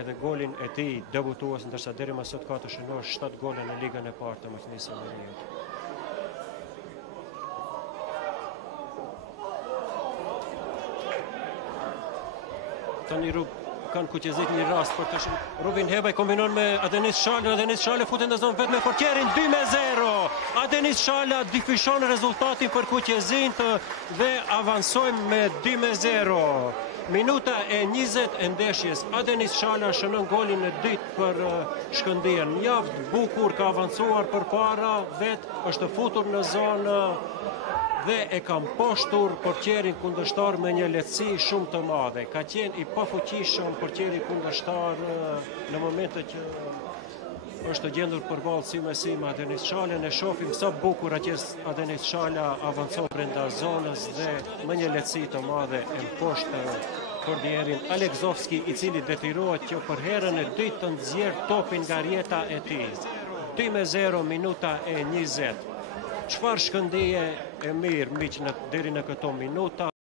edhe golin e tij debutues, ndërsa deri më sot ka të shënuar 7 gole në ligën e parë të Makinisë së Veriut. Tani kanë kuqezit një rast për të shumë. Rubin Hebaj kombinon me Adenis Shalën, Adenis Shalë futin në zonë vetë me portierin 2-0. Adenis Shala difishon rezultatin për kuqezin dhe avansojmë me 2-0. Minuta e 20 e ndeshjes, Adenis Shala shënon golin e dytë për Shkëndijën. Mjaft bukur, ka avancuar përpara, vetë është futur në zonë dhe e kam poshtur portierin kundërshtar me një lehtësi shumë të madhe. Ka qenë i pafuqishëm portieri kundërshtar në momentet që është gjendur përballë si me si me Adenis Shalën. E shohim sa bukur atje Adenis Shala avancon brenda zonës dhe me një lehtësi të madhe e mposhtë portierin Alekzovski, i cili detirohet që për herën e dytë të nxjerr topin nga rjeta e tij. 2-0 minuta e 20. Çfarë Shkëndije e mirë miq deri në këto minuta.